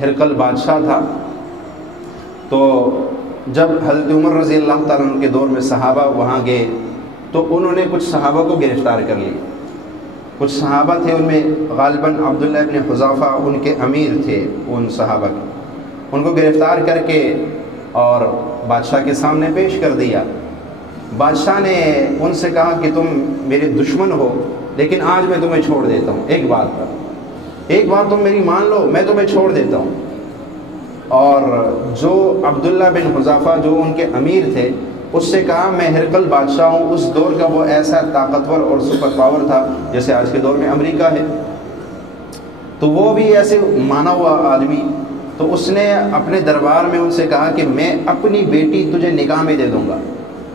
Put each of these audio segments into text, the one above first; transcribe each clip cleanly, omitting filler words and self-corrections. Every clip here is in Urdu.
ہرقل بادشاہ تھا، تو جب حضرت عمر رضی اللہ تعالیٰ عنہ کے دور میں صحابہ وہاں گئے تو انہوں نے کچھ صحابہ کو گرفتار کر لیا۔ کچھ صحابہ تھے، ان میں غالباً عبداللہ ابن حذافہ ان کے امیر تھے، ان صحابہ کے، ان کو گرفتار کر کے اور بادشاہ کے سامنے پیش کر دیا۔ بادشاہ نے ان سے کہا کہ تم میرے دشمن ہو، لیکن آج میں تمہیں چھوڑ دیتا ہوں ایک بات پر، ایک بات تم میری مان لو، میں تمہیں چھوڑ دیتا ہوں۔ اور جو عبداللہ بن حذافہ جو ان کے امیر تھے، اس سے کہا میں ہرقل بادشاہ ہوں۔ اس دور کا وہ ایسا طاقتور اور سپر پاور تھا جیسے آج کے دور میں امریکہ ہے، تو وہ بھی ایسے مانا ہوا آدمی، تو اس نے اپنے دربار میں ان سے کہا کہ میں اپنی بیٹی تجھے نکاح میں دے دوں گا،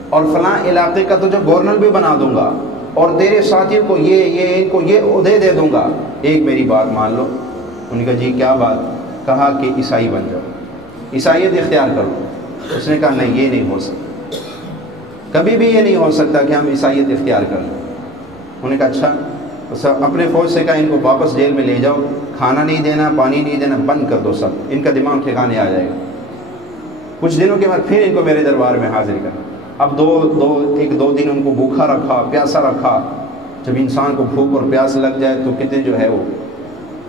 اور فلاں علاقے کا تجھے گورنر بھی بنا دوں گا، اور تیرے ساتھیوں کو یہ ان کو یہ عہدے دے دوں گا، ایک میری بات مان لو۔ انہوں نے کہا جی کیا بات؟ کہا کہ عیسائی بن جاؤ، عیسائیت اختیار کر لو۔ اس نے کہا نہیں، یہ نہیں ہو سکتا، کبھی بھی یہ نہیں ہو سکتا کہ ہم عیسائیت اختیار کر لیں۔ انہوں نے کہا اچھا، اپنے فوج سے کہا ان کو واپس جیل میں لے جاؤ، کھانا نہیں دینا، پانی نہیں دینا، بند کر دو، سب ان کا دماغ ٹھکانے آ جائے گا۔ کچھ دنوں کے بعد پھر ان کو میرے دربار میں حاضر کرنا۔ اب ایک دو دن ان کو بھوکھا رکھا، پیاسا رکھا۔ جب انسان کو بھوک اور پیاس لگ جائے تو کتنے جو ہے وہ،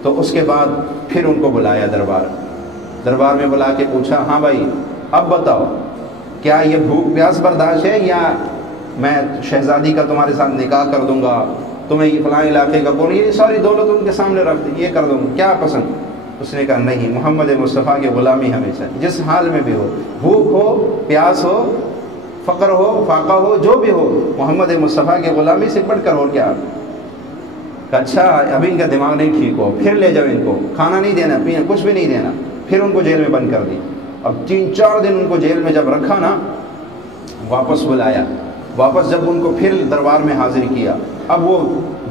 تو اس کے بعد پھر ان کو بلایا دربار میں بلا کے پوچھا ہاں بھائی اب بتاؤ کیا یہ بھوک پیاس برداشت ہے، یا میں شہزادی کا تمہارے ساتھ نکاح کر دوں گا، تمہیں یہ فلاں علاقے کا کون، یہ ساری دولت ان کے سامنے رکھ دی، یہ کر دوں گا، کیا پسند؟ اس نے کہا نہیں، محمد مصطفیٰ کی غلامی ہمیشہ، جس حال میں بھی ہو، بھوک ہو، پیاس ہو، فقر ہو، فاقہ ہو، جو بھی ہو، محمد مصطفیٰ کی غلامی سے بڑھ کر اور کیا۔ کہ اچھا ابھی ان کا دماغ نہیں ٹھیک ہو، پھر لے جاؤ ان کو، کھانا نہیں دینا، پینا کچھ بھی نہیں دینا۔ پھر ان کو جیل میں بند کر دی۔ اب 3-4 دن ان کو جیل میں جب رکھا نا، واپس بلایا، واپس جب ان کو پھر دربار میں حاضر کیا، اب وہ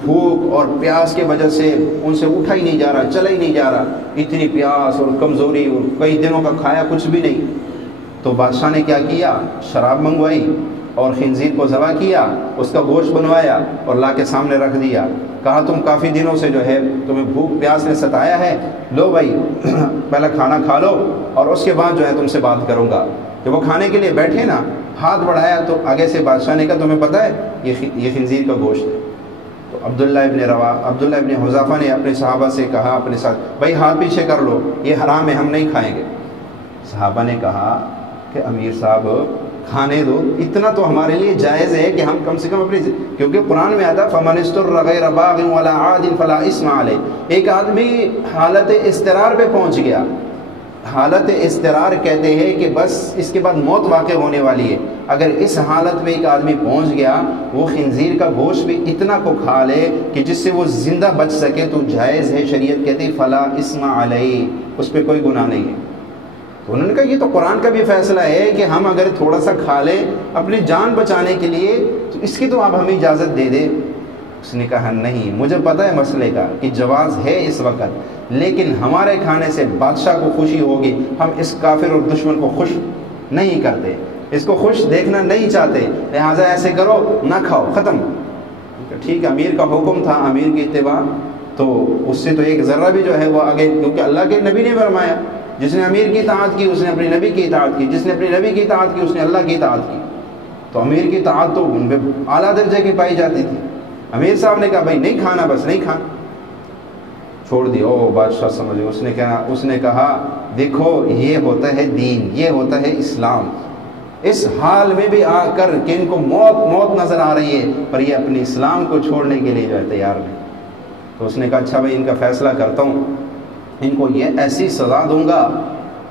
بھوک اور پیاس کی وجہ سے ان سے اٹھا ہی نہیں جا رہا، چلا ہی نہیں جا رہا، اتنی پیاس اور کمزوری، اور کئی دنوں کا کھایا کچھ بھی نہیں۔ تو بادشاہ نے کیا کیا، شراب منگوائی اور خنزیر کو ذبح کیا، اس کا گوشت بنوایا اور لا کے سامنے رکھ دیا۔ کہا تم کافی دنوں سے جو ہے تمہیں بھوک پیاس نے ستایا ہے، لو بھائی پہلا کھانا کھا لو اور اس کے بعد جو ہے تم سے بات کروں گا۔ جب وہ کھانے کے لیے بیٹھے نا، ہاتھ بڑھایا تو آگے سے بادشاہ نے کہا تمہیں پتہ ہے یہ خنزیر کا گوشت ہے۔ تو عبداللہ ابن حذافہ نے اپنے صحابہ سے کہا، اپنے ساتھ، بھائی ہاتھ پیچھے کر لو، یہ حرام ہے، ہم نہیں کھائیں گے۔ صحابہ نے کہا کہ امیر صاحب کھانے دو، اتنا تو ہمارے لیے جائز ہے کہ ہم کم سے کم اپنی، کیونکہ قرآن میں آتا فَمَنِ اسْتُرَّ غَيْرَ بَاغٍ وَلَا عَادٍ فَلَا إِثْمَ عَلَيْهِ۔ ایک آدمی حالت اضطرار پہ پہنچ گیا، حالت اضطرار کہتے ہیں کہ بس اس کے بعد موت واقع ہونے والی ہے، اگر اس حالت میں ایک آدمی پہنچ گیا، وہ خنزیر کا گوشت بھی اتنا کو کھا لے کہ جس سے وہ زندہ بچ سکے تو جائز ہے، شریعت کہتی ہے فَلَا إِثْمَ عَلَيْهِ، اس پہ کوئی گناہ نہیں ہے۔ تو انہوں نے کہا یہ تو قرآن کا بھی فیصلہ ہے کہ ہم اگر تھوڑا سا کھا لیں اپنی جان بچانے کے لیے تو اس کی تو آپ ہمیں اجازت دے دیں۔ اس نے کہا نہیں، مجھے پتہ ہے مسئلے کا کہ جواز ہے اس وقت، لیکن ہمارے کھانے سے بادشاہ کو خوشی ہوگی، ہم اس کافر اور دشمن کو خوش نہیں کرتے، اس کو خوش دیکھنا نہیں چاہتے، لہٰذا ایسے کرو نہ کھاؤ، ختم۔ ٹھیک، امیر کا حکم تھا، امیر کی اتباع، تو اس سے تو ایک ذرہ بھی جو ہے وہ آگے، کیونکہ اللہ کے نبی نے فرمایا جس نے امیر کی اطاعت کی اس نے اپنے نبی کی اطاعت کی، جس نے اپنے نبی کی اطاعت کی اس نے اللہ کی اطاعت کی۔ تو امیر کی اطاعت تو ان پہ اعلیٰ درجے کی پائی جاتی تھی۔ امیر صاحب نے کہا بھائی نہیں کھانا، بس نہیں کھانا، چھوڑ دیا۔ او بادشاہ سمجھ گئے، اس نے کہا دیکھو یہ ہوتا ہے دین، یہ ہوتا ہے اسلام۔ اس حال میں بھی آ کر کہ ان کو موت نظر آ رہی ہے، پر یہ اپنے اسلام کو چھوڑنے کے لیے جو ہے تیار نہیں۔ تو اس نے کہا اچھا بھائی ان کا فیصلہ کرتا ہوں، ان کو یہ ایسی سزا دوں گا۔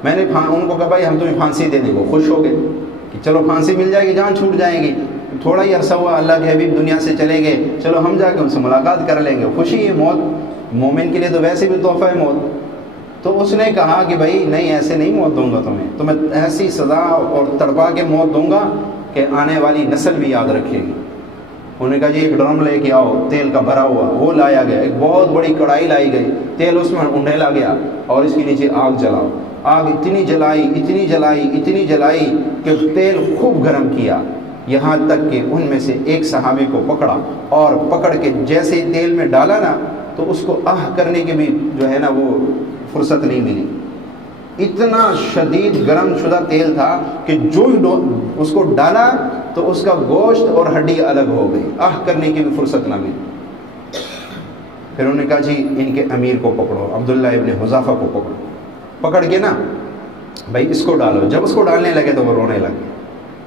میں نے ان کو کہا بھائی ہم تمہیں پھانسی دے دیں گے، خوش ہو گئے کہ چلو پھانسی مل جائے گی، جان چھوٹ جائے گی۔ تھوڑا ہی عرصہ ہوا، اللہ کے حبیب دنیا سے چلے گئے، چلو ہم جا کے ان سے ملاقات کر لیں گے، خوشی ہے۔ موت مومن کے لیے تو ویسے بھی تحفہ ہے موت۔ تو اس نے کہا کہ بھائی نہیں، ایسے نہیں موت دوں گا تمہیں ایسی سزا اور تڑپا کے موت دوں گا کہ آنے والی نسل بھی یاد رکھے گی۔ انہوں نے کہا جی ایک ڈرم لے کے آؤ تیل کا بھرا ہوا، وہ لایا گیا، ایک بہت بڑی کڑھائی لائی گئی، تیل اس میں انڈیلا گیا اور اس کے نیچے آگ جلاؤ۔ آگ اتنی جلائی کہ تیل خوب گرم کیا، یہاں تک کہ ان میں سے ایک صحابی کو پکڑا اور پکڑ کے جیسے ہی تیل میں ڈالا نا تو اس کو کرنے کی بھی جو ہے نا وہ فرصت نہیں ملی، اتنا شدید گرم شدہ تیل تھا کہ جو ہی اس کو ڈالا تو اس کا گوشت اور ہڈی الگ ہو گئی، آہ کرنے کی بھی فرصت نہ ملی۔ پھر انہوں نے کہا جی ان کے امیر کو پکڑو، عبداللہ ابن حذافہ کو پکڑو، پکڑ کے نا بھائی اس کو ڈالو۔ جب اس کو ڈالنے لگے تو وہ رونے لگے،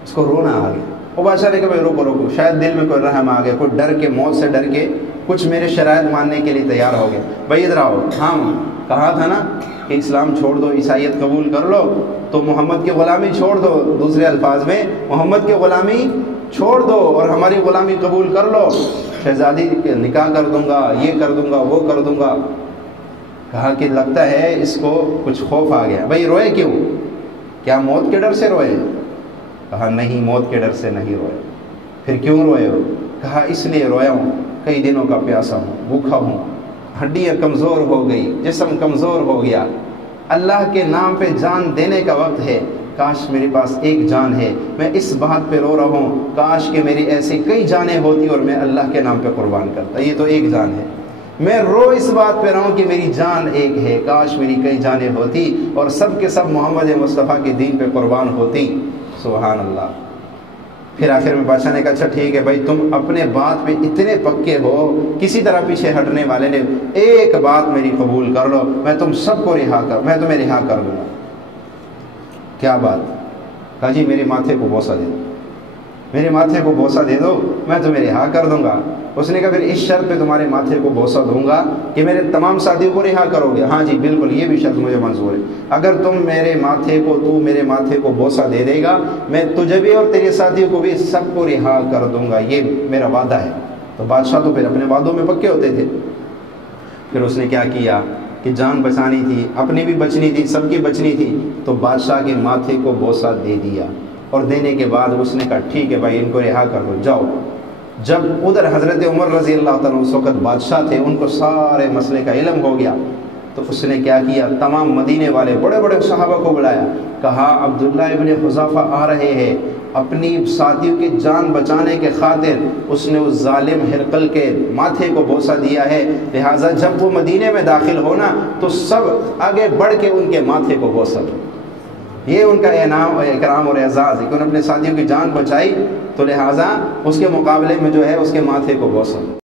اس کو رونا آ گیا۔ وہ بادشاہ نے کہا بھائی روکو روکو، شاید دل میں کوئی رحم آ گیا، کوئی ڈر کے، موت سے ڈر کے کچھ میرے شرائط ماننے کے لیے تیار ہو گیا۔ بھائی ادھر آؤ، ہم کہا تھا نا کہ اسلام چھوڑ دو، عیسائیت قبول کر لو، تو محمد کی غلامی چھوڑ دو، دوسرے الفاظ میں محمد کی غلامی چھوڑ دو اور ہماری غلامی قبول کر لو، شہزادی نکاح کر دوں گا، یہ کر دوں گا، وہ کر دوں گا۔ کہا کہ لگتا ہے اس کو کچھ خوف آ گیا۔ بھائی روئے کیوں؟ کیا موت کے ڈر سے روئے؟ کہا نہیں، موت کے ڈر سے نہیں روئے۔ پھر کیوں روئے ہو؟ کہا اس لیے رویا ہوں، کئی دنوں کا پیاسا ہوں، بھوکھا ہوں، ہڈیاں کمزور ہو گئی، جسم کمزور ہو گیا، اللہ کے نام پہ جان دینے کا وقت ہے، کاش میرے پاس ایک جان ہے، میں اس بات پہ رو رہا ہوں، کاش کہ میری ایسی کئی جانیں ہوتی اور میں اللہ کے نام پہ قربان کرتا۔ یہ تو ایک جان ہے، میں رو اس بات پہ رہا ہوں کہ میری جان ایک ہے، کاش میری کئی جانیں ہوتی اور سب کے سب محمد مصطفیٰ کے دین پہ قربان ہوتی۔ سبحان اللہ۔ پھر آخر میں بادشاہ نے کہا اچھا ٹھیک ہے بھائی، تم اپنے بات پہ اتنے پکے ہو، کسی طرح پیچھے ہٹنے والے نے، ایک بات میری قبول کر لو، میں تم سب کو میں تمہیں رہا کر دوں گا۔ کیا بات؟ کہا جی میرے ماتھے کو بوسہ دے دو، میرے ماتھے کو بوسہ دے دو، میں تمہیں رہا کر دوں گا۔ اس نے کہا پھر اس شرط پہ تمہارے ماتھے کو بوسہ دوں گا کہ میرے تمام ساتھیوں کو رہا کرو گے؟ ہاں جی بالکل، یہ بھی شرط مجھے منظور ہے، اگر تو میرے ماتھے کو بوسہ دے دے گا، میں تجھے بھی اور تیرے ساتھیوں کو بھی سب کو رہا کر دوں گا، یہ میرا وعدہ ہے۔ تو بادشاہ تو پھر اپنے وعدوں میں پکے ہوتے تھے۔ پھر اس نے کیا کیا کہ جان بچانی تھی، اپنی بھی بچنی تھی، سب کی بچنی تھی، تو بادشاہ کے ماتھے کو بوسہ دے دیا، اور دینے کے بعد اس نے کہا ٹھیک ہے بھائی ان کو رہا کر دو، جاؤ۔ جب ادھر حضرت عمر رضی اللہ تعالیٰ اس وقت بادشاہ تھے، ان کو سارے مسئلے کا علم ہو گیا، تو اس نے کیا کیا، تمام مدینے والے بڑے بڑے صحابہ کو بلایا، کہا عبداللہ ابن حذافہ آ رہے ہیں، اپنی ساتھیوں کی جان بچانے کے خاطر اس نے اس ظالم ہرقل کے ماتھے کو بوسہ دیا ہے، لہٰذا جب وہ مدینے میں داخل ہونا تو سب آگے بڑھ کے ان کے ماتھے کو بوسہ دو۔ یہ ان کا انعام اور اکرام اور اعزاز ہے کہ انہوں نے اپنے ساتھیوں کی جان بچائی، تو لہٰذا اس کے مقابلے میں جو ہے اس کے ماتھے کو بوسہ دو۔